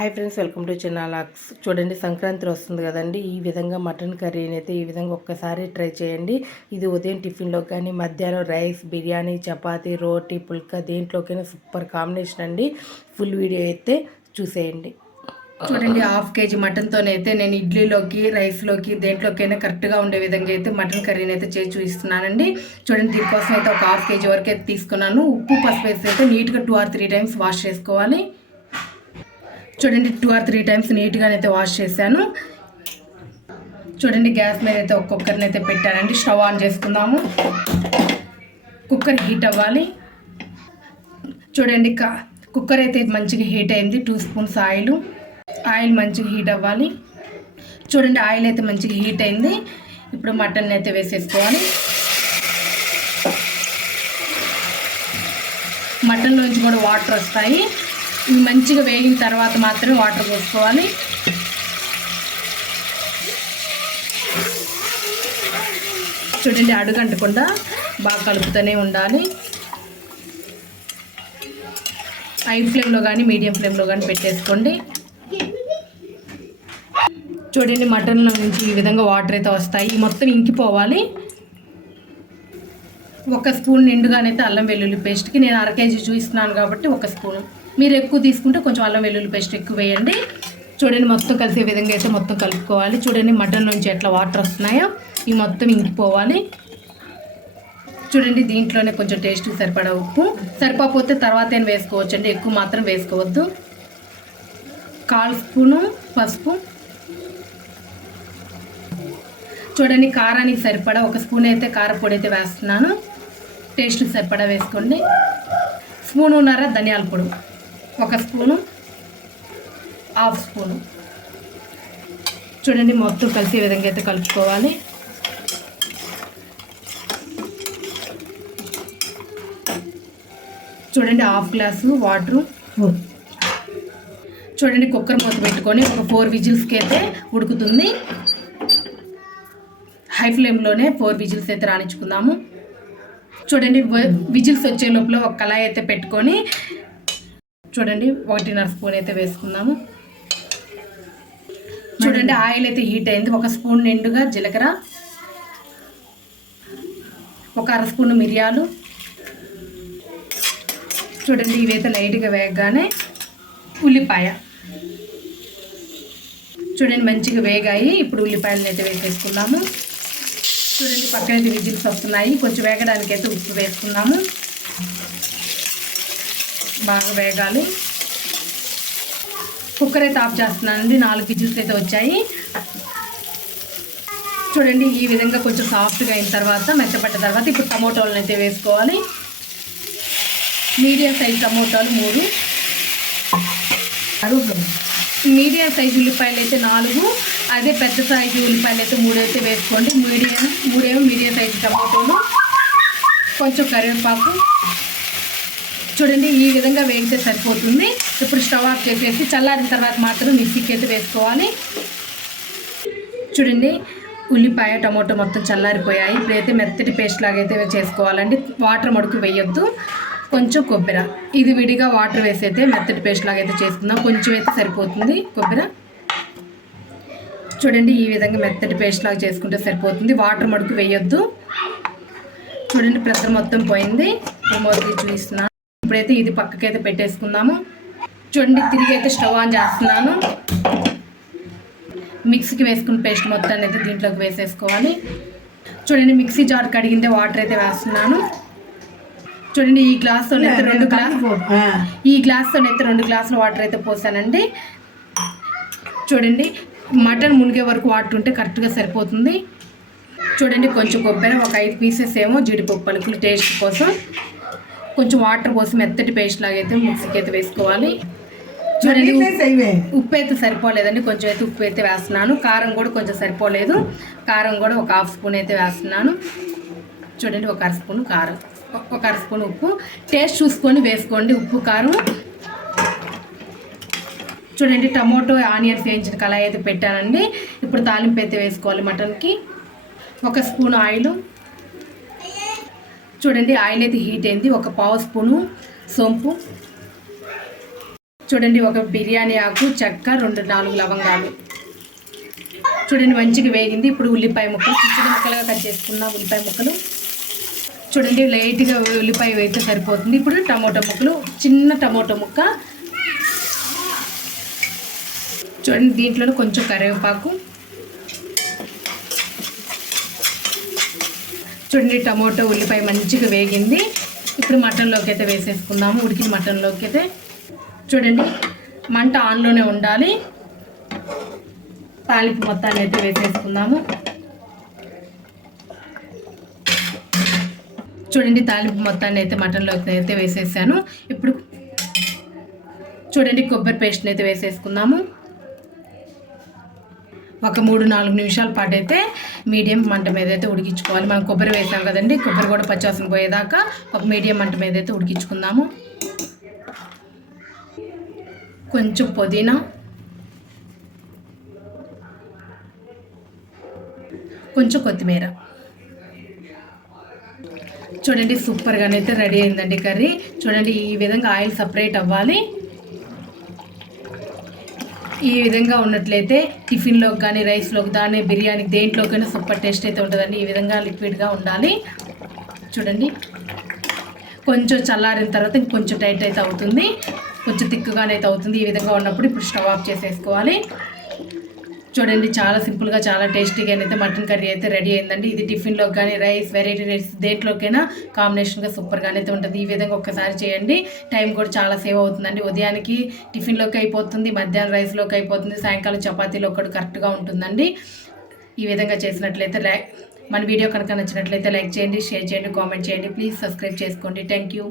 Hi friends welcome to చిన్నాలాక్స్ చూడండి సంక్రాంతి వస్తుంది కదండి. ఈ విధంగా మటన్ కర్రీని అయితే ఈ విధంగా ఒక్కసారి ట్రై చేయండి. ఇది ఉదయం టిఫిన్లో కానీ మధ్యాహ్నం రైస్ బిర్యానీ చపాతీ రోటీ పుల్కా దేంట్లోకైనా సూపర్ కాంబినేషన్ అండి. ఫుల్ వీడియో అయితే చూసేయండి. చూడండి హాఫ్ కేజీ మటన్తోనైతే నేను ఇడ్లీలోకి రైస్లోకి దేంట్లోకైనా కరెక్ట్గా ఉండే విధంగా అయితే మటన్ కర్రీని అయితే చేసి చూపిస్తున్నానండి. చూడండి దీనికోసం అయితే ఒక హాఫ్ కేజీ వరకు అయితే తీసుకున్నాను. ఉప్పు పసుపు వేసి అయితే నీట్గా two or three times wash చేసుకోవాలి. చూడండి టూ ఆర్ త్రీ టైమ్స్ నీట్గా అయితే వాష్ చేశాను. చూడండి గ్యాస్ మీద అయితే ఒక్కొక్కరిని అయితే పెట్టానండి. స్టవ్ ఆన్ చేసుకుందాము. కుక్కర్ హీట్ అవ్వాలి. చూడండి కా కుక్కర్ అయితే మంచిగా హీట్ అయింది. టూ స్పూన్స్ ఆయిల్ ఆయిల్ మంచిగా హీట్ అవ్వాలి. చూడండి ఆయిల్ అయితే మంచిగా హీట్ అయింది. ఇప్పుడు మటన్ అయితే వేసేసుకోవాలి. మటన్లోంచి కూడా వాటర్ వస్తాయి. ఇవి మంచిగా వేగిన తర్వాత మాత్రమే వాటర్ పోసుకోవాలి. చూడండి అడుగంటకుండా బాగా కలుపుతూనే ఉండాలి. హై ఫ్లేమ్లో కానీ మీడియం ఫ్లేమ్లో కానీ పెట్టేసుకోండి. చూడండి మటన్లో నుంచి ఈ విధంగా వాటర్ అయితే వస్తాయి. మొత్తం ఇంకిపోవాలి. ఒక స్పూన్ నిండుగానైతే అల్లం వెల్లుల్లి పేస్ట్కి. నేను అర కేజీ చూపిస్తున్నాను కాబట్టి ఒక స్పూను. మీరు ఎక్కువ తీసుకుంటే కొంచెం అల్లం వెల్లుల్లి పేస్ట్ ఎక్కువ వేయండి. చూడండి మొత్తం కలిసే విధంగా అయితే మొత్తం కలుపుకోవాలి. చూడండి మటన్ నుంచి ఎట్లా వాటర్ వస్తున్నాయో ఈ మొత్తం ఇంకిపోవాలి. చూడండి దీంట్లోనే కొంచెం టేస్ట్ సరిపడా ఉప్పు. సరిపోతే తర్వాత ఏం వేసుకోవచ్చు అండి ఎక్కువ మాత్రం వేసుకోవద్దు. కాల్ స్పూను పసుపు. చూడండి కారానికి సరిపడా ఒక స్పూన్ అయితే కారపొడి అయితే వేస్తున్నాను. టేస్ట్ సరిపడా వేసుకోండి. స్పూన్ ఉన్నారా ధనియాల పొడి. ఒక స్పూను హాఫ్ స్పూను. చూడండి మొత్తం కలిసే విధంగా అయితే కలుపుకోవాలి. చూడండి హాఫ్ గ్లాసు వాటరు. చూడండి కుక్కర్ మూత పెట్టుకొని ఒక ఫోర్ విజిల్స్కి అయితే ఉడుకుతుంది. హై ఫ్లేమ్లోనే ఫోర్ విజిల్స్ అయితే రాణించుకుందాము. చూడండి విజిల్స్ వచ్చే లోపల ఒక కళాయి అయితే పెట్టుకొని చూడండి ఒకటిన్నర స్పూన్ అయితే వేసుకుందాము. చూడండి ఆయిల్ అయితే హీట్ అయింది. ఒక స్పూన్ నిండుగా జీలకర్ర ఒక అర స్పూన్ మిరియాలు. చూడండి ఇవైతే లైట్గా వేగగానే ఉల్లిపాయ. చూడండి మంచిగా వేగాయి. ఇప్పుడు ఉల్లిపాయలను అయితే వేసేసుకుందాము. చూడండి పక్కనైతే విజిల్స్ వస్తున్నాయి. కొంచెం వేగడానికి అయితే ఉప్పు వేసుకుందాము. బాగా వేగాలి. కుక్కర్ అయితే ఆఫ్ చేస్తున్నానండి. నాలుగు విజిల్స్ అయితే వచ్చాయి. చూడండి ఈ విధంగా కొంచెం సాఫ్ట్గా అయిన తర్వాత మెత్తపడ్డ తర్వాత ఇప్పుడు టమోటాలను అయితే వేసుకోవాలి. మీడియం సైజ్ టమోటాలు మూడు. మీడియం సైజు ఉల్లిపాయలు అయితే నాలుగు. అదే పెద్ద సైజు ఉల్లిపాయలు అయితే మూడు అయితే వేసుకోండి. మీడియం మూడేమో మీడియం సైజు టమోటాలు. కొంచెం కరివేపాకు. చూడండి ఈ విధంగా వేగితే సరిపోతుంది. ఇప్పుడు స్టవ్ ఆఫ్ చేసేసి చల్లారిన తర్వాత మాత్రం మిక్సీకి అయితే వేసుకోవాలి. చూడండి ఉల్లిపాయ టమోటో మొత్తం చల్లారిపోయాయి. ఇప్పుడైతే మెత్తటి పేస్ట్ లాగైతే అయితే చేసుకోవాలండి. వాటర్ మడుకు వేయొద్దు. కొంచెం కొబ్బరి. ఇది విడిగా వాటర్ వేసి అయితే మెత్తటి పేస్ట్ లాగా అయితే చేసుకుందాం. కొంచెం అయితే సరిపోతుంది కొబ్బరి. చూడండి ఈ విధంగా మెత్తటి పేస్ట్ లాగా చేసుకుంటే సరిపోతుంది. వాటర్ మడుకు వేయొద్దు. చూడండి ప్రెషర్ మొత్తం పోయింది. మూతకి చూపిస్తున్నాను ఇప్పుడైతే ఇది పక్కకైతే పెట్టేసుకుందాము. చూడండి తిరిగి అయితే స్టవ్ ఆన్ చేస్తున్నాను. మిక్సీకి వేసుకున్న పేస్ట్ మొత్తాన్ని అయితే దీంట్లోకి వేసేసుకోవాలి. చూడండి మిక్సీ జార్ కడిగిందే వాటర్ అయితే వేస్తున్నాను. చూడండి ఈ గ్లాస్తో అయితే రెండు గ్లాస్ ఈ గ్లాస్తో అయితే రెండు గ్లాసుల వాటర్ అయితే పోసానండి. చూడండి మటన్ మునిగే వరకు వాటర్ ఉంటే కరెక్ట్గా సరిపోతుంది. చూడండి కొంచెం కొబ్బరి ఒక ఐదు పీసెస్ ఏమో జీడిపప్పు పలుకులు టేస్ట్ కోసం. కొంచెం వాటర్ పోసి మెత్తటి పేస్ట్ లాగా అయితే మిక్సీకి అయితే వేసుకోవాలి. చూడండి ఉప్పు అయితే సరిపోలేదండి. కొంచెం అయితే ఉప్పు అయితే వేస్తున్నాను. కారం కూడా కొంచెం సరిపోలేదు. కారం కూడా ఒక హాఫ్ స్పూన్ అయితే వేస్తున్నాను. చూడండి ఒక అర స్పూన్ కారం. ఒక అర స్పూన్ ఉప్పు. టేస్ట్ చూసుకొని వేసుకోండి. ఉప్పు కారం. చూడండి టమోటో ఆనియన్స్ వేయించిన కళాయి అయితే పెట్టానండి. ఇప్పుడు తాలింపు అయితే వేసుకోవాలి మటన్కి. ఒక స్పూన్ ఆయిల్. చూడండి ఆయిల్ అయితే హీట్ అయింది. ఒక పావు స్పూను సోంపు. చూడండి ఒక బిర్యానీ ఆకు చెక్క రెండు నాలుగు లవంగాలు. చూడండి మంచిగా వేగింది. ఇప్పుడు ఉల్లిపాయ ముక్కలు. చిన్న ముక్కలుగా కట్ చేసుకున్న ఉల్లిపాయ ముక్కలు. చూడండి లైట్గా ఉల్లిపాయ వేస్తే సరిపోతుంది. ఇప్పుడు టమోటా ముక్కలు. చిన్న టమోటా ముక్క. చూడండి దీంట్లో కొంచెం కరివేపాకు. చూడండి టమోటో ఉల్లిపాయ మంచిగా వేగింది. ఇప్పుడు మటన్లోకి అయితే వేసేసుకుందాము. ఉడికిన మటన్లోకి అయితే చూడండి మంట ఆన్లోనే ఉండాలి. తాలింపు మొత్తాన్ని అయితే వేసేసుకుందాము. చూడండి తాలింపు మొత్తాన్ని అయితే మటన్లోకి అయితే వేసేసాను. ఇప్పుడు చూడండి కొబ్బరి పేస్ట్ని అయితే వేసేసుకుందాము. ఒక మూడు నాలుగు నిమిషాల పాటు అయితే మీడియం మంట మీద అయితే ఉడికించుకోవాలి. మనం కొబ్బరి వేసాం కదండి కొబ్బరి కూడా పచ్చాసన పోయేదాకా ఒక మీడియం మంట మీద అయితే ఉడికించుకుందాము. కొంచెం పుదీనా కొంచెం కొత్తిమీర. చూడండి సూపర్గానైతే రెడీ అయిందండి కర్రీ. చూడండి ఈ విధంగా ఆయిల్ సపరేట్ అవ్వాలి. ఈ విధంగా ఉన్నట్లయితే టిఫిన్లోకి కానీ రైస్లోకి కానీ బిర్యానీకి దేంట్లోకైనా సూపర్ టేస్ట్ అయితే ఉంటుందండి. ఈ విధంగా లిక్విడ్గా ఉండాలి. చూడండి. కొంచెం చల్లారిన తర్వాత ఇంకొంచెం టైట్ అయితే అవుతుంది. కొంచెం తిక్కుగానే అయితే అవుతుంది. ఈ విధంగా ఉన్నప్పుడు ఇప్పుడు స్టవ్ ఆఫ్ చేసేసుకోవాలి. చూడండి చాలా సింపుల్గా చాలా టేస్టీగా అయితే మటన్ కర్రీ అయితే రెడీ అయిందండి. ఇది టిఫిన్లోకి కానీ రైస్ వెరైటీ రైస్ దేంట్లోకైనా కాంబినేషన్గా సూపర్గానే అయితే ఉంటుంది. ఈ విధంగా ఒక్కసారి చేయండి. టైం కూడా చాలా సేవ్ అవుతుందండి. ఉదయానికి టిఫిన్లోకి అయిపోతుంది మధ్యాహ్నం రైస్లోకి అయిపోతుంది సాయంకాలం చపాతీలో కూడా కరెక్ట్గా ఉంటుందండి. ఈ విధంగా చేసినట్లయితే లైక్ మన వీడియో కనుక నచ్చినట్లయితే లైక్ చేయండి షేర్ చేయండి కామెంట్ చేయండి. ప్లీజ్ సబ్స్క్రైబ్ చేసుకోండి. Thank you.